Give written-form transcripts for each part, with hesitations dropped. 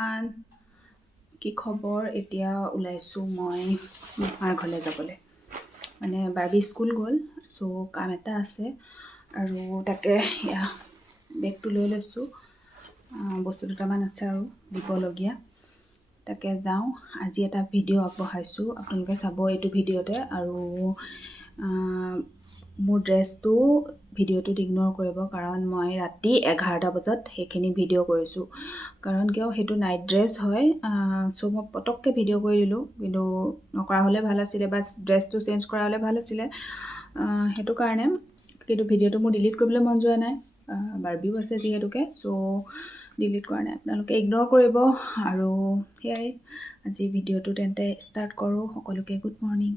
আন কি খবৰ এতিয়া ওলাইছোঁ মই মাৰ ঘৰলৈ যাবলৈ মানে বাৰ্বি স্কুল গ'ল চ' কাম এটা আছে আৰু তাকে এয়া বেগটো লৈ লৈছোঁ বস্তু দুটামান আছে আৰু দিবলগীয়া তাকে যাওঁ আজি এটা ভিডিঅ' আগবঢ়াইছোঁ আপোনালোকে চাব এইটো ভিডিঅ'তে আৰু মোৰ ড্ৰেছটো ভিডিঅ'টোত ইগন'ৰ কৰিব কাৰণ মই ৰাতি 11টা বজাত সেইখিনি ভিডিঅ' কৰিছোঁ কাৰণ কিয় সেইটো নাইট ড্ৰেছ হয় চ' মই পটককৈ ভিডিঅ' কৰি দিলোঁ কিন্তু নকৰা হ'লে ভাল আছিলে বা ড্ৰেছটো চেঞ্জ কৰা হ'লে ভাল আছিলে সেইটো কাৰণে কিন্তু ভিডিঅ'টো মোৰ ডিলিট কৰিবলৈ মন যোৱা নাই বাৰ্বিও আছে যিহেতুকে চ' ডিলিট কৰা নাই আপোনালোকে ইগন'ৰ কৰিব আৰু সেয়াই আজি ভিডিঅ'টো তেন্তে ষ্টাৰ্ট কৰোঁ সকলোকে গুড মৰ্ণিং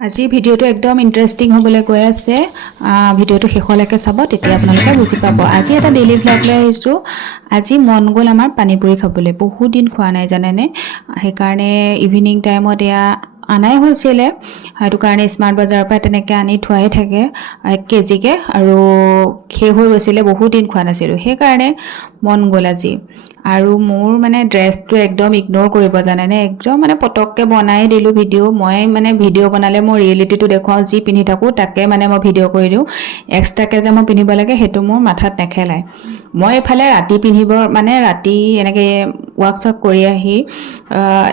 আজিৰ ভিডিঅ'টো একদম ইণ্টাৰেষ্টিং হ'বলৈ গৈ আছে ভিডিঅ'টো শেষলৈকে চাব তেতিয়া আপোনালোকে বুজি পাব আজি এটা ডেইলি ভ্লগ লৈ আহিছোঁ আজি মন গ'ল আমাৰ পানীপুৰি খাবলৈ বহুত দিন খোৱা নাই জানেনে সেইকাৰণে ইভিনিং টাইমত এয়া আনাই হৈছিলে সেইটো কাৰণে স্মাৰ্ট বজাৰৰ পৰা তেনেকৈ আনি থোৱাই থাকে 1 কেজিকৈ আৰু শেষ হৈ গৈছিলে বহুত দিন খোৱা নাছিলোঁ সেইকাৰণে মন গ'ল আজি আৰু মোৰ মানে ড্ৰেছটো একদম ইগন'ৰ কৰিব জানেনে একদম মানে পটককৈ বনাই দিলোঁ ভিডিঅ' মই মানে ভিডিঅ' বনালে মই ৰিয়েলিটিটো দেখুৱাওঁ যি পিন্ধি থাকোঁ তাকে মানে মই ভিডিঅ' কৰি দিওঁ এক্সট্ৰাকৈ যে মই পিন্ধিব লাগে সেইটো মোৰ মাথাত নেখেলায় মই এইফালে ৰাতি পিন্ধিব মানে ৰাতি এনেকৈ ৱাৰ্কশ্বপ কৰি আহি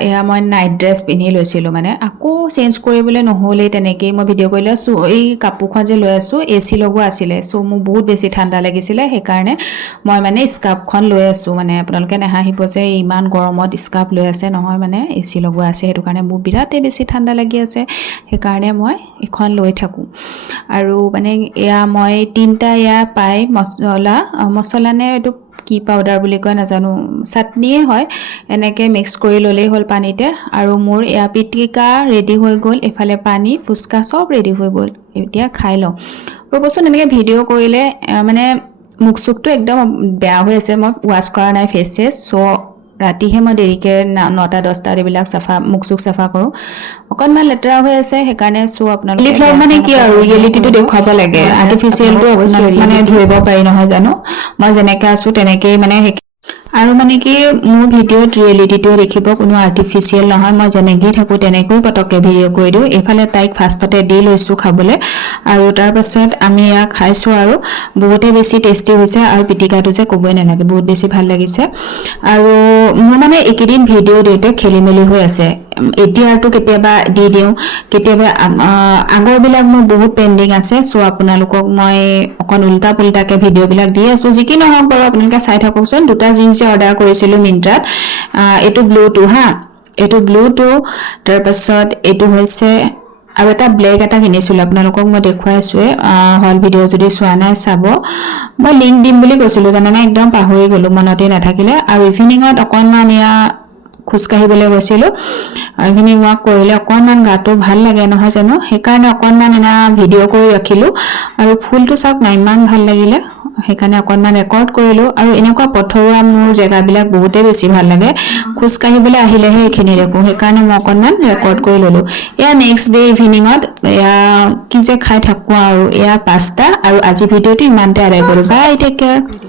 এয়া মই নাইট ড্ৰেছ পিন্ধি লৈছিলোঁ মানে আকৌ চেঞ্জ কৰিবলৈ নহ'লেই তেনেকৈয়ে মই ভিডিঅ' কৰি লৈছোঁ এই কাপোৰখন যে লৈ আছোঁ AC লগোৱা আছিলে চ' মোৰ বহুত বেছি ঠাণ্ডা লাগিছিলে সেইকাৰণে মই মানে স্কাৰ্ফখন লৈ আছোঁ মানে আপোনালোকে নাহাঁহিব যে ইমান গৰমত স্কাৰ্ফ লৈ আছে নহয় মানে AC লগোৱা আছে সেইটো কাৰণে মোৰ বিৰাটেই বেছি ঠাণ্ডা লাগি আছে সেইকাৰণে মই এখন লৈ থাকোঁ আৰু মানে এয়া মই 3টা এয়া পাই মছলা নে এইটো কি পাউডাৰ বুলি কয় নাজানো চাটনিয়ে হয় এনেকৈ মিক্স কৰি ল'লেই হ'ল পানীতে আৰু মোৰ এয়া পিটিকা ৰেডি হৈ গ'ল এফালে পানী ফুচকা চব ৰেডি হৈ গ'ল এতিয়া খাই লওঁ ৰ'বচোন এনেকৈ ভিডিঅ' কৰিলে মানে মুখ চুখটো একদম বেয়া হৈ আছে মই ৱাছ কৰা নাই ফেচ চেছ চ' ৰাতিহে মই দেৰিকৈ 9টা 10টাত এইবিলাক মুখ চুখ চাফা কৰোঁ অকণমান লেতেৰা হৈ আছে সেইকাৰণে চ' আপোনালোকে মানে কি আৰু ৰিয়েলিটিটো দেখুৱাব লাগে আৰ্টিফিচিয়েলটো আপোনালোক মানে ধৰিব পাৰি নহয় জানো মই যেনেকৈ আছোঁ তেনেকৈয়ে মানে আৰু মানে কি মোৰ ভিডিঅ'ত ৰিয়েলিটিটো দেখিব কোনো আৰ্টিফিচিয়েল নহয় মই যেনেকৈ থাকোঁ তেনেকৈ পটককৈ ভিডিঅ' কৰি দিওঁ এইফালে তাইক ফাৰ্ষ্টতে দি লৈছোঁ খাবলৈ আৰু তাৰপাছত আমি এয়া খাইছোঁ আৰু বহুতেই বেছি টেষ্টি হৈছে আৰু পিটিকাটো যে ক'বই নালাগে বহুত বেছি ভাল লাগিছে আৰু মোৰ মানে এইকেইদিন ভিডিঅ' দিওঁতে খেলি মেলি হৈ আছে এতিয়াৰটো কেতিয়াবা দি দিওঁ কেতিয়াবা আগৰবিলাক মোৰ বহুত পেণ্ডিং আছে চ' আপোনালোকক মই অকণ উল্টা পুল্টাকৈ ভিডিঅ'বিলাক দি আছোঁ যি কি নহওক বাৰু আপোনালোকে চাই থাককচোন 2টা জিন্স অৰ্ডাৰ কৰিছিলোঁ মিন্ত্ৰাত এইটো ব্লুটো এইটো ব্লুটো তাৰপাছত এইটো হৈছে আৰু এটা ব্লেক এটা কিনিছিলোঁ আপোনালোকক মই দেখুৱাইছোঁৱে হল ভিডিঅ' যদি চোৱা নাই চাব মই লিংক দিম বুলি কৈছিলোঁ জানেনে একদম পাহৰি গ'লোঁ মনতেই নাথাকিলে আৰু ইভিনিঙত অকণমান এয়া খোজকাঢ়িবলৈ গৈছিলোঁ ইভিনিং ৱাক কৰিলে অকণমান গাটো ভাল লাগে নহয় জানো সেইকাৰণে অকণমান এনে ভিডিঅ' কৰি ৰাখিলোঁ আৰু ফুলটো চাওক না ইমান ভাল লাগিলে সেইকাৰণে অকণমান ৰেকৰ্ড কৰিলোঁ আৰু এনেকুৱা পথৰুৱা মোৰ জেগাবিলাক বহুতেই বেছি ভাল লাগে খোজকাঢ়িবলৈ আহিলেহে এইখিনি দেখোঁ সেইকাৰণে মই অকণমান ৰেকৰ্ড কৰি ল'লোঁ এয়া নেক্সট ডে ইভিনিঙত এয়া কি যে খাই থাকোঁ আৰু এয়া পাস্তা আৰু আজি ভিডিঅ'টো ইমানতে আদায় কৰোঁ বাই টেক কেয়াৰ